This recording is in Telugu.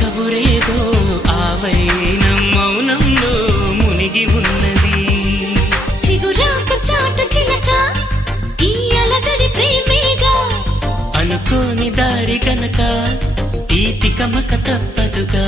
కబురేదో ఆవైనం మౌనంలో మునిగి ఉన్నది. చిగురాకు చాటు చిలక ఈ అలజడి ప్రేమేగా, అనుకోని దారి గనక ఈ తికమక తప్పదుగా.